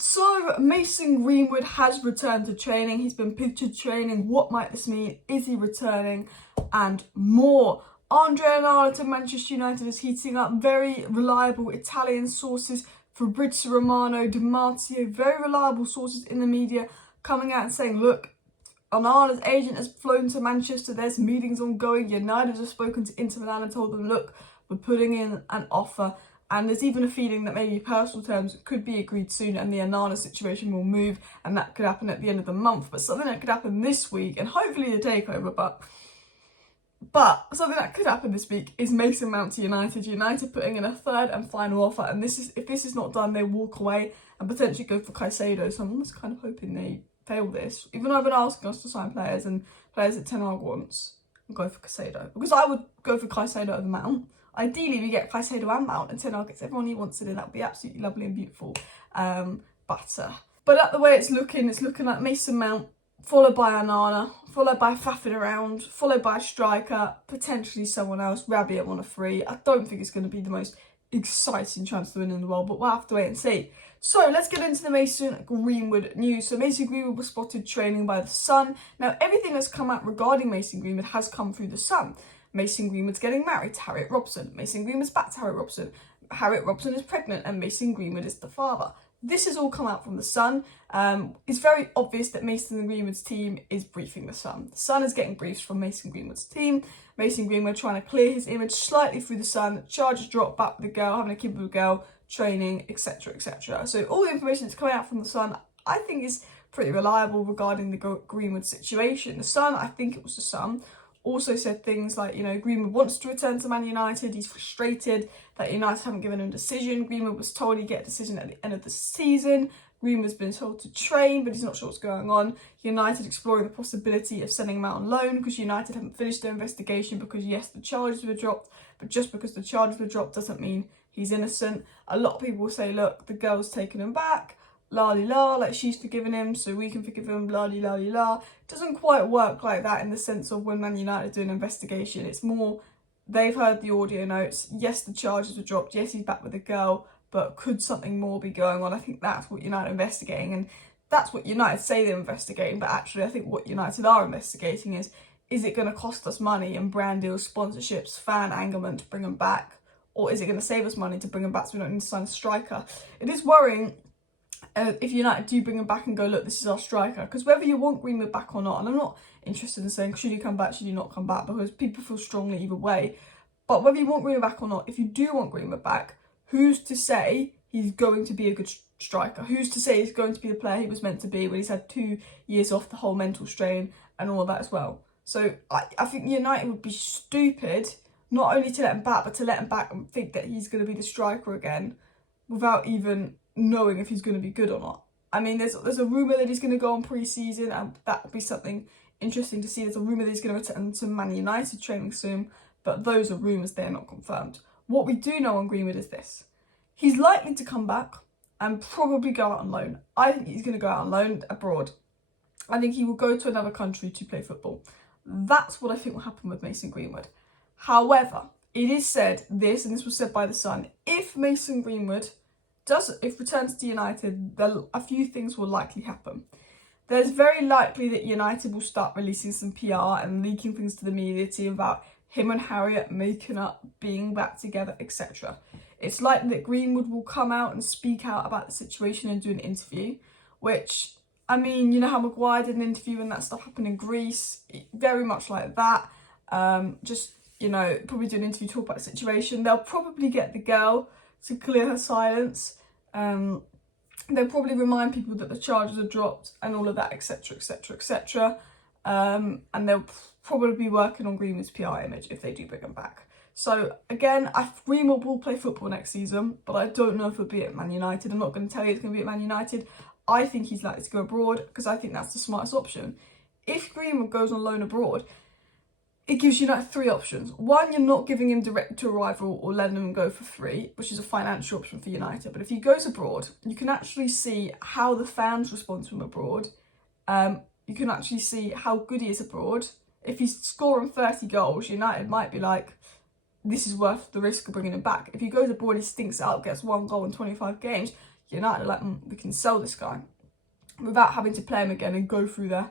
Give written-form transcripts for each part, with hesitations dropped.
So Mason Greenwood has returned to training. He's been pictured training. What might this mean? Is he returning? And more. Andrea Onana to Manchester United is heating up. Very reliable Italian sources. Fabrizio Romano, Di Marzio, very reliable sources in the media coming out and saying, look, Onana's agent has flown to Manchester. There's meetings ongoing. United have spoken to Inter Milan and told them, look, we're putting in an offer. And there's even a feeling that maybe personal terms could be agreed soon and the Onana situation will move, and that could happen at the end of the month. But something that could happen this week, and hopefully the takeover, but something that could happen this week is Mason Mount to United. United putting in a third and final offer, and if this is not done, they walk away and potentially go for Caicedo. So I'm almost kind of hoping they fail this. Even though I've been asking us to sign players, and players that Ten Hag wants, I'll go for Caicedo. Because I would go for Caicedo over Mount. Ideally, we get Caicedo and Mount, and Ten Hag gets everyone he wants in. That would be absolutely lovely and beautiful. But at the way it's looking like Mason Mount, followed by Onana, followed by faffing around, followed by a striker, potentially someone else, Rabiot on a free. I don't think it's going to be the most exciting transfer in the world, but we'll have to wait and see. So let's get into the Mason Greenwood news. So Mason Greenwood was spotted training by The Sun. Now, everything that's come out regarding Mason Greenwood has come through The Sun. Mason Greenwood's getting married to Harriet Robson. Mason Greenwood's back to Harriet Robson. Harriet Robson is pregnant and Mason Greenwood is the father. This has all come out from The Sun. It's very obvious that Mason Greenwood's team is briefing The Sun. The Sun is getting briefs from Mason Greenwood's team. Mason Greenwood trying to clear his image slightly through The Sun. Charges drop back with the girl, having a kid with a girl, training, etc, etc. So all the information that's coming out from The Sun, I think, is pretty reliable regarding the Greenwood situation. The Sun, I think it was The Sun, also said things like, Greenwood wants to return to Man United. He's frustrated that United haven't given him a decision. Greenwood was told he'd get a decision at the end of the season. Greenwood's been told to train, but he's not sure what's going on. United exploring the possibility of sending him out on loan because United haven't finished their investigation because, yes, the charges were dropped, but just because the charges were dropped doesn't mean he's innocent. A lot of people will say, look, the girl's taken him back. La-di-la, like she's forgiven him, so we can forgive him, la-di-la-di-la. Doesn't quite work like that in the sense of when Man United do an investigation. It's more, they've heard the audio notes. Yes, the charges were dropped. Yes, he's back with the girl, but could something more be going on? I think that's what United are investigating, and that's what United say they're investigating, but actually I think what United are investigating is it going to cost us money and brand deals, sponsorships, fan angerment to bring him back, or is it going to save us money to bring him back so we don't need to sign a striker? It is worrying if United do bring him back and go, look, this is our striker. Because whether you want Greenwood back or not, and I'm not interested in saying, should he come back, should he not come back, because people feel strongly either way. But whether you want Greenwood back or not, if you do want Greenwood back, who's to say he's going to be a good striker? Who's to say he's going to be the player he was meant to be when he's had 2 years off the whole mental strain and all of that as well? So I think United would be stupid not only to let him back, but to let him back and think that he's going to be the striker again without even knowing if he's going to be good or not. I mean, there's a rumour that he's going to go on pre-season, and that would be something interesting to see. There's a rumour that he's going to return to Man United training soon, but those are rumours, they're not confirmed. What we do know on Greenwood is this. He's likely to come back and probably go out on loan. I think he's going to go out on loan abroad. I think he will go to another country to play football. That's what I think will happen with Mason Greenwood. However, it is said this, and this was said by The Sun, if Mason Greenwood returns to United, a few things will likely happen. There's very likely that United will start releasing some PR and leaking things to the media team about him and Harriet making up, being back together, etc. It's likely that Greenwood will come out and speak out about the situation and do an interview, which, I mean, you know how Maguire did an interview and that stuff happened in Greece? Very much like that. Probably do an interview, talk about the situation. They'll probably get the girl to clear her silence. They'll probably remind people that the charges are dropped and all of that, etc, etc, etc. And they'll probably be working on Greenwood's PR image if they do bring him back. So again, Greenwood will play football next season, but I don't know if it'll be at Man United. I'm not going to tell you it's going to be at Man United. I think he's likely to go abroad because I think that's the smartest option. If Greenwood goes on loan abroad, it gives United 3 options. One, you're not giving him direct to a rival or letting him go for free, which is a financial option for United. But if he goes abroad, you can actually see how the fans respond to him abroad. You can actually see how good he is abroad. If he's scoring 30 goals, United might be like, this is worth the risk of bringing him back. If he goes abroad, he stinks out, gets 1 goal in 25 games, United are like, we can sell this guy without having to play him again and go through the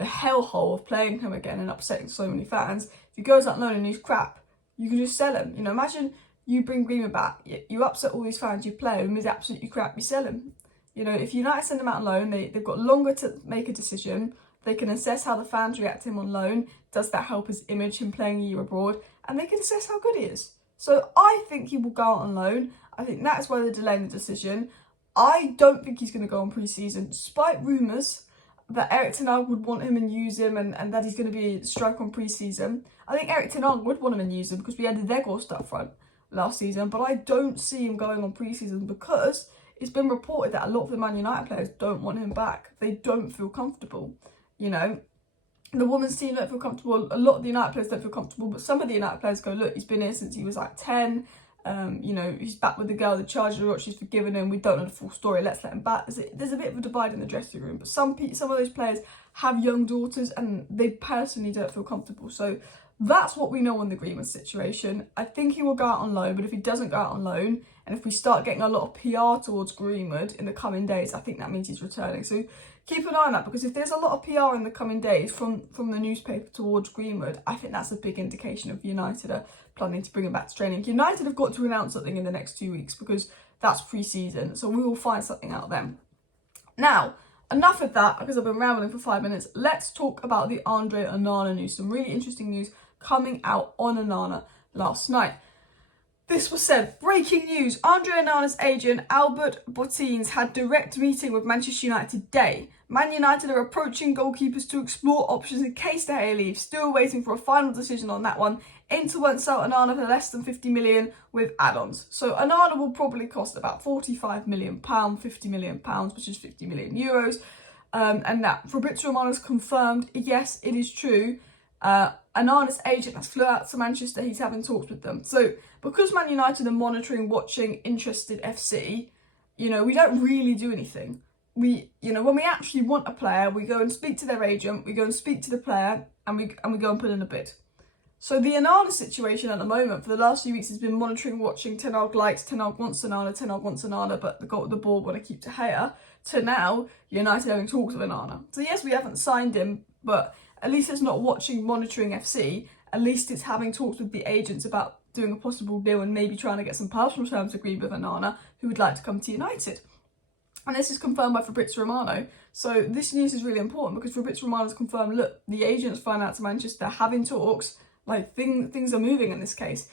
hellhole of playing him again and upsetting so many fans. If he goes out on loan and he's crap, you can just sell him. You know, imagine you bring Greenwood back, you upset all these fans, you play him, he's absolutely crap, you sell him. You know, if United send him out on loan, they've got longer to make a decision. They can assess how the fans react to him on loan. Does that help his image, him playing a year abroad? And they can assess how good he is. So I think he will go out on loan. I think that's why they're delaying the decision. I don't think he's going to go on pre-season, despite rumours that Erik ten Hag would want him and use him and that he's going to be a striker on pre-season. I think Erik ten Hag would want him and use him because we had the Weghorst up front last season, but I don't see him going on pre-season because it's been reported that a lot of the Man United players don't want him back. They don't feel comfortable. You know, the women's team don't feel comfortable. A lot of the United players don't feel comfortable, but some of the United players go, look, he's been here since he was like 10. You know, he's back with the girl, the charge of what she's forgiven him. We don't know the full story. Let's let him back. There's a bit of a divide in the dressing room, but some of those players have young daughters and they personally don't feel comfortable. So that's what we know on the Greenwood situation. I think he will go out on loan, but if he doesn't go out on loan, and if we start getting a lot of PR towards Greenwood in the coming days, I think that means he's returning. So keep an eye on that, because if there's a lot of PR in the coming days from the newspaper towards Greenwood, I think that's a big indication of United are planning to bring him back to training. United have got to announce something in the next 2 weeks because that's pre-season, so we will find something out then. Now, enough of that, because I've been rambling for 5 minutes. Let's talk about the Andre Onana news. Some really interesting news coming out on Onana last night. This was said, breaking news, Andre Onana's agent Albert Bottins had direct meeting with Manchester United today. Man United are approaching goalkeepers to explore options in case De Gea leaves. Still waiting for a final decision on that one. Inter won't sell Onana for less than 50 million with add-ons. So Onana will probably cost about £45 million, £50 million, which is 50 million euros. And that Fabrizio Romano has confirmed, yes, it is true. Onana's agent has flew out to Manchester. He's having talks with them. So because Man United are monitoring, watching, interested FC, you know, we don't really do anything. We, you know, when we actually want a player, we go and speak to their agent, we go and speak to the player, and we go and put in a bid. So the Onana situation at the moment for the last few weeks has been monitoring, watching. Ten Hag likes, Ten Hag wants Onana, but the board want to keep De Gea. To now, United having talks with Onana. So yes, we haven't signed him, but at least it's not watching, monitoring FC. At least it's having talks with the agents about doing a possible deal and maybe trying to get some personal terms agreed with Onana, who would like to come to United. And this is confirmed by Fabrizio Romano. So this news is really important because Fabrizio Romano has confirmed, look, the agents flying out to Manchester, having talks, like things are moving in this case.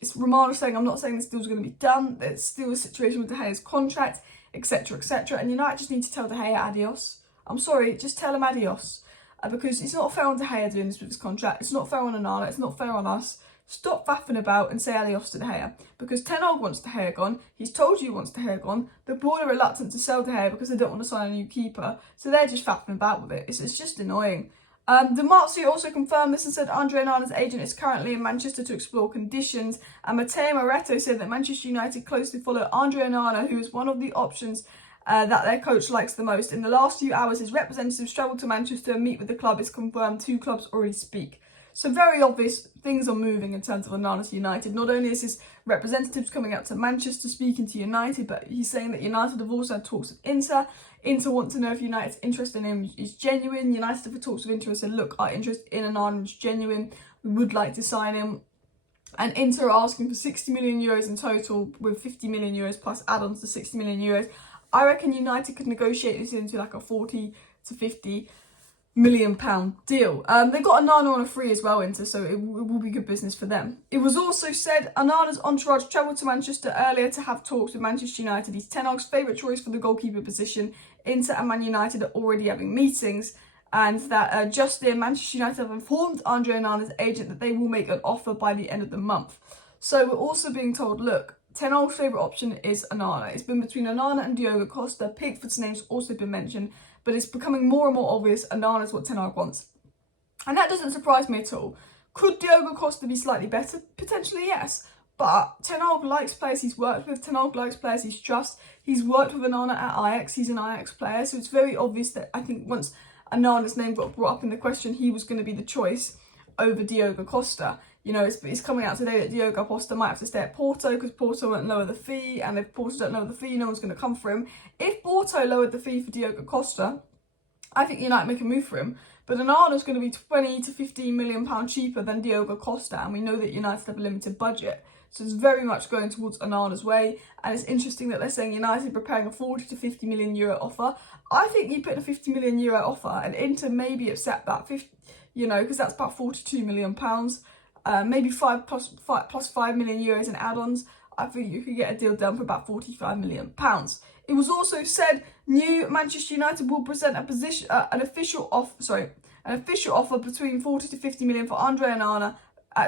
It's Romano saying, I'm not saying this deal's going to be done. There's still a situation with De Gea's contract, etc., etc. And United just need to tell De Gea adios. I'm sorry, just tell him adios. Because it's not fair on De Gea doing this with his contract. It's not fair on Onana. It's not fair on us. Stop faffing about and say adios to De Gea. Because Ten Hag wants De Gea gone. He's told you he wants De Gea gone. The board are reluctant to sell De Gea because they don't want to sign a new keeper. So they're just faffing about with it. It's just annoying. De Marzio also confirmed this and said Andre Onana's agent is currently in Manchester to explore conditions. And Matteo Moretto said that Manchester United closely follow Andre Onana, who is one of the options that their coach likes the most. In the last few hours, his representatives travelled to Manchester and meet with the club. It's confirmed 2 clubs already speak. So very obvious, things are moving in terms of Onana to United. Not only is his representatives coming out to Manchester speaking to United, but he's saying that United have also had talks with Inter. Inter want to know if United's interest in him is genuine. United have had talks with Inter and said, look, our interest in Onana is genuine. We would like to sign him. And Inter are asking for 60 million euros in total, with 50 million euros plus add-ons to 60 million euros. I reckon United could negotiate this into like a 40 to 50 million pound deal. They got Onana on a free as well, Inter, so it will be good business for them. It was also said Onana's entourage travelled to Manchester earlier to have talks with Manchester United. He's Ten Hag's favourite choice for the goalkeeper position. Inter and Man United are already having meetings, and that just in, Manchester United have informed Andre Onana's agent that they will make an offer by the end of the month. So we're also being told, look, Ten Hag's favourite option is Onana. It's been between Onana and Diogo Costa. Pickford's name's also been mentioned, but it's becoming more and more obvious Onana's what Ten Hag wants. And that doesn't surprise me at all. Could Diogo Costa be slightly better? Potentially, yes. But Ten Hag likes players he's worked with. Ten Hag likes players he's trust. He's worked with Onana at Ajax. He's an Ajax player. So it's very obvious that I think once Onana's name got brought up in the question, he was going to be the choice over Diogo Costa. You know, it's coming out today that Diogo Costa might have to stay at Porto because Porto won't lower the fee, and if Porto don't lower the fee, no one's going to come for him. If Porto lowered the fee for Diogo Costa, I think United make a move for him. But Onana's going to be £20 to £15 million cheaper than Diogo Costa, and we know that United have a limited budget. So it's very much going towards Onana's way, and it's interesting that they're saying United preparing a 40 to 50 million euro offer. I think you put a 50 million euro offer, and Inter maybe accept that, 50, you know, because that's about £42 million. Maybe 5 plus 5 million euros in add-ons. I think you could get a deal done for about £45 million. It was also said new Manchester United will present an official offer between 40 to 50 million for Andre Onana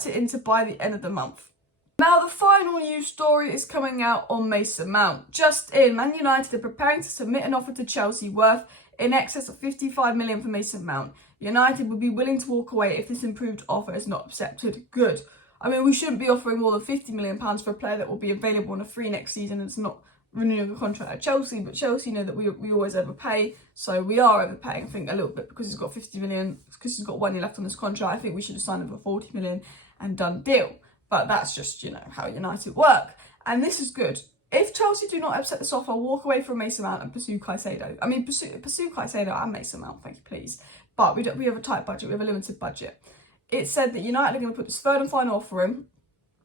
to Inter by the end of the month. Now the final news story is coming out on Mason Mount. Just in, Man United are preparing to submit an offer to Chelsea worth in excess of 55 million for Mason Mount. United would be willing to walk away if this improved offer is not accepted. Good. I mean, we shouldn't be offering more than £50 million for a player that will be available on a free next season and it's not renewing a contract at Chelsea, but Chelsea know that we always overpay, so we are overpaying, I think, a little bit because he's got 50 million, because he's got 1 year left on this contract. I think we should have signed him for 40 million and done deal. But that's just, you know, how United work. And this is good. If Chelsea do not accept this offer, walk away from Mason Mount and pursue Caicedo. I mean, pursue Caicedo and Mason Mount, thank you, please. But we have a tight budget, we have a limited budget. It said that United are going to put this third and final offer in,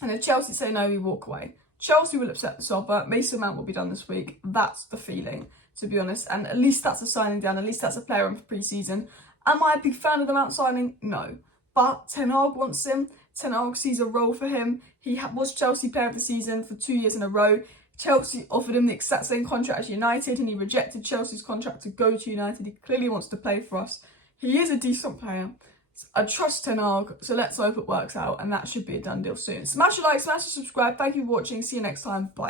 and if Chelsea say no, we walk away. Chelsea will accept this offer. Mason Mount will be done this week. That's the feeling, to be honest. And at least that's a signing down. At least that's a player in for pre-season. Am I a big fan of the Mount signing? No. But Ten Hag wants him. Ten Hag sees a role for him. He was Chelsea player of the season for 2 years in a row. Chelsea offered him the exact same contract as United, and he rejected Chelsea's contract to go to United. He clearly wants to play for us. He is a decent player. I trust Ten Hag, so let's hope it works out, and that should be a done deal soon. Smash a like, smash a subscribe. Thank you for watching. See you next time. Bye.